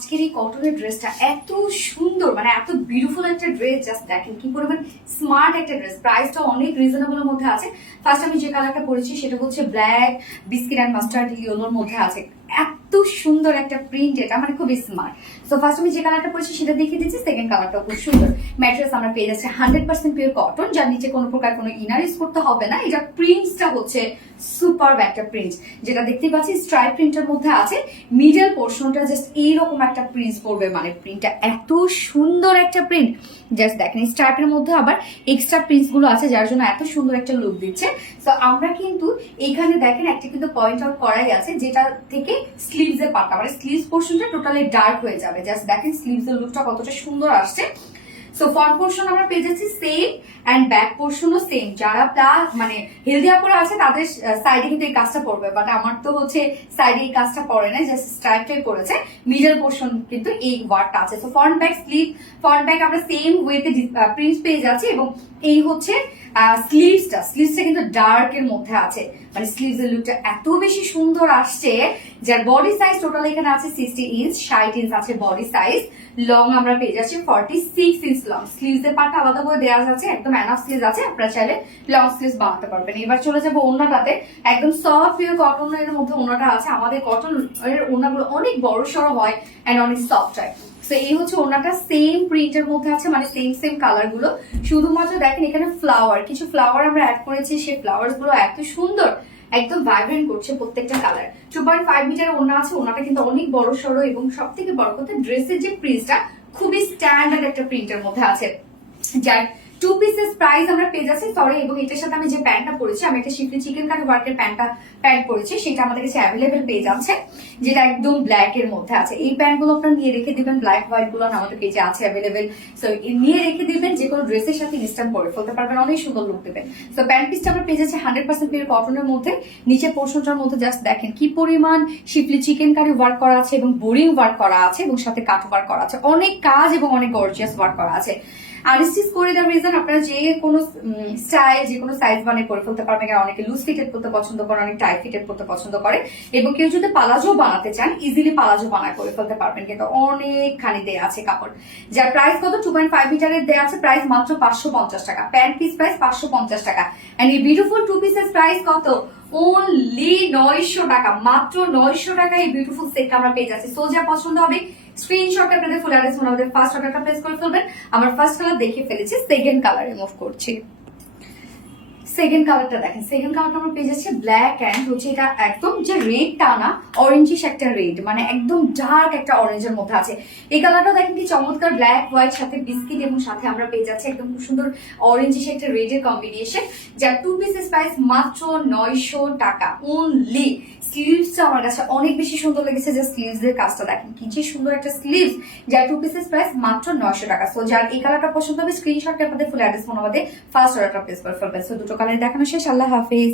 আজকের এই কটনের ড্রেসটা এত সুন্দর, মানে এত বিউটিফুল একটা ড্রেস। জাস্ট দেখেন কি পরিমাণ স্মার্ট একটা ড্রেস। প্রাইসটা অনেক রিজনেবলের মধ্যে আছে। ফার্স্ট আমি যে কালারটা পরেছি সেটা হচ্ছে ব্ল্যাক বিস্কিট অ্যান্ড মাস্টার্ড ইয়েলোর মধ্যে আছে। এত সুন্দর একটা প্রিন্ট, এটা মানে খুবই স্মার্ট। সো ফার্স্ট আমি যে কালারটা পরেছি সেটা দেখিয়ে দিচ্ছি। সেকেন্ড কালারটাও খুব সুন্দর। ম্যাট্রেস আমরা পেয়ে যাচ্ছি 100% পিওর কটন, যার নিচে কোনো প্রকার কোনো ইনার ইউজ করতে হবে না। এটা প্রিন্টসটা হচ্ছে সুপার একটা প্রিন্ট, যেটা দেখতে পাচ্ছি স্ট্রাইপ প্রিন্টের মধ্যে আছে। মিডল পোর্শনটা জাস্ট এইরকম একটা প্রিন্ট পড়বে, মানে প্রিন্টটা এত সুন্দর একটা প্রিন্ট। জাস্ট দেখেন স্ট্রাইপের মধ্যে আবার এক্সট্রা প্রিন্টস গুলো আছে, যার জন্য এত সুন্দর একটা লুক দিচ্ছে। তো আমরা কিন্তু এখানে দেখেন একটা কিন্তু পয়েন্ট আউট করাই আছে, যেটা থেকে স্লিভস এর পার্টটা, মানে স্লিভস পোর্শনটা টোটালি ডার্ক হয়ে যাবে। জাস্ট দেখেন স্লিভস এর লুকটা কতটা সুন্দর আসছে। সো ফ্রন্ট পোর্শন আমরা পেয়ে যাচ্ছি সেম এন্ড ব্যাক পোর্শনও সেম। যারা মানে হেলদি আপরা আছে তাদের সাইডে কিন্তু এই কাজটা পড়বে, বাট আমার তো হচ্ছে সাইডে এই কাজটা পড়ে না, জাস্ট স্ট্রাইপটাই পড়েছে। মিডল পোর্শন কিন্তু এই ওয়ার্কটা আছে। So front back front back আমরা সেম ওয়েতে প্রিন্ট পেয়ে যাচ্ছি। এবং এই হচ্ছে স্লিভসটা কিন্তু ডার্ক এর মধ্যে আছে, মানে স্লিভস এর লুকটা এত বেশি সুন্দর আসছে। যার বডি সাইজ টোটাল এখানে আছে 60 ইঞ্চ, 60 ইঞ্চ আছে বডি সাইজ। লং আমরা পেয়ে যাচ্ছি 46 ইঞ্চ লং। স্লিভস এর পার্টটা আলাদা করে দেওয়া যাচ্ছে, একদম এনাফ স্লিভস আছে, আপনারা চাইলে লং স্লিভস বানাতে পারবেন। এবার চলে যাবো ওড়নাটাতে। একদম সফট পিওর কটনের মধ্যে ওড়নাটা আছে। আমাদের কটন এর ওড়নাগুলো অনেক বড় সড়ো হয় এন্ড অনেক সফট হয়। তো এই হচ্ছে ওড়নাটা সেম প্রিন্টের মধ্যে আছে, মানে সেম কালার গুলো। শুধুমাত্র দেখেন এখানে কিছু ফ্লাওয়ার আমরা অ্যাড করেছি, সেই ফ্লাওয়ার গুলো এত সুন্দর, একদম ভাইব্রেন্ট করছে প্রত্যেকটা কালার। 2.5 মিটার ওড়না আছে। ওড়নাটা কিন্তু অনেক বড় সড়ো, এবং সব থেকে বড় কথা ড্রেসের যে প্রিন্টটা খুবই স্ট্যান্ডার্ড একটা প্রিন্টের মধ্যে আছে। যার 2 পিসেস প্রাইস আমরা পেয়ে যাচ্ছি। সরি, এবং এটার সাথে আমি যে প্যান্টটা পরেছি, আমি একটা শিফলি চিকেন কারি ওয়ার্কের প্যান্ট পরেছি, সেটা আমাদের কাছে অ্যাভেলেবেল পেয়ে যাচ্ছে, যেটা একদম ব্ল্যাক এর মধ্যে আছে। এই প্যান্ট গুলো আপনারা নিয়ে রেখে দিবেন, ব্ল্যাক হোয়াইট গুলো আমাদের পেজে আছে অ্যাভেলেবেল। সো নিয়ে রেখে দিবেন, যে কোনো ড্রেসের সাথে ইনস্ট্যান্ট পরে ফেলতে পারবেন, অনেক সুন্দর লুক দেবেন। সো প্যান্ট পিসটা আমরা পেয়ে যাচ্ছি 100% পিওর কটনের মধ্যে। নিচে পোর্শনটার মধ্যে জাস্ট দেখেন কি পরিমাণ শিফলি চিকেন কারি ওয়ার্ক করা আছে, এবং বোরিং ওয়ার্ক করা আছে, এবং সাথে কাট ওয়ার্ক করা আছে। অনেক কাজ এবং অনেক গর্জিয়াস ওয়ার্ক করা আছে। আনস্টিচ করে দেওয়ার রিজন, আপনারা যে কোনো স্টাইল, যে কোনো সাইজ বানিয়ে পরে ফেলতে পারবেন। অনেকে লুজ ফিটেড করতে পছন্দ করে, অনেক টাইট ফিটেড করতে পছন্দ করে, এবং কেউ যদি পালাজো বানাতে চান ইজিলি পালাজো বানায় করে ফেলতে পারবেন। কিন্তু অনেকখানি দেয়া আছে কাপড়। যার প্রাইস কত 2.5 মিটারের দেয়া আছে, প্রাইস মাত্র 550 টাকা। প্যান্ট পিস প্রাইস 550 টাকা। এন্ড এই বিউটিফুল 2 পিসের প্রাইস কত, অনলি 900 টাকা। মাত্র 900 টাকা এই বিউটিফুল সেটটা আমরা পেয়ে যাচ্ছি। সো যা পছন্দ হবে স্ক্রিনশট আপনাদের ফুল অ্যাড্রেস আমাদের ফার্স্ট অর্ডারটা প্লেস করে ফেলবেন। আমরা ফার্স্ট কালার দেখে ফেলেছি, সেকেন্ড কালার রিমুভ করছি। সেকেন্ড কালারটা দেখেন, সেকেন্ড কালারটা আমরা পেয়ে যাচ্ছি ব্ল্যাক অ্যান্ড হচ্ছে এটা একদম যে রেডটা না, অরেঞ্জিশ একটা রেড, মানে একদম ডার্ক একটা অরেঞ্জের মধ্যে আছে। এই কালারটা দেখেন কি চমৎকার, ব্ল্যাক হোয়াইট সাথে বিস্কিট, এবং সাথে আমরা পেয়ে যাচ্ছি একদম খুব সুন্দর অরেঞ্জিশ একটা রেডের কম্বিনেশন। যার 2 পিসেস প্রাইস মাত্র 900 টাকা অনলি। স্লিভসটা আমার কাছে অনেক বেশি সুন্দর লেগেছে, যে স্লিভস এর কাজটা দেখেন কি যে সুন্দর একটা স্লিভস। যার 2 পিসেস প্রাইস মাত্র 900 টাকা। সো যার এই কালারটা পছন্দ হবে স্ক্রিনশট আপনাদের ফুল অ্যাড্রেস ফোন আমাদের ফার্স্ট অর্ডারটা প্লেস করে ফেলবেন। সো দুটো কালার দেখানো শেষ। আল্লাহ হাফেজ।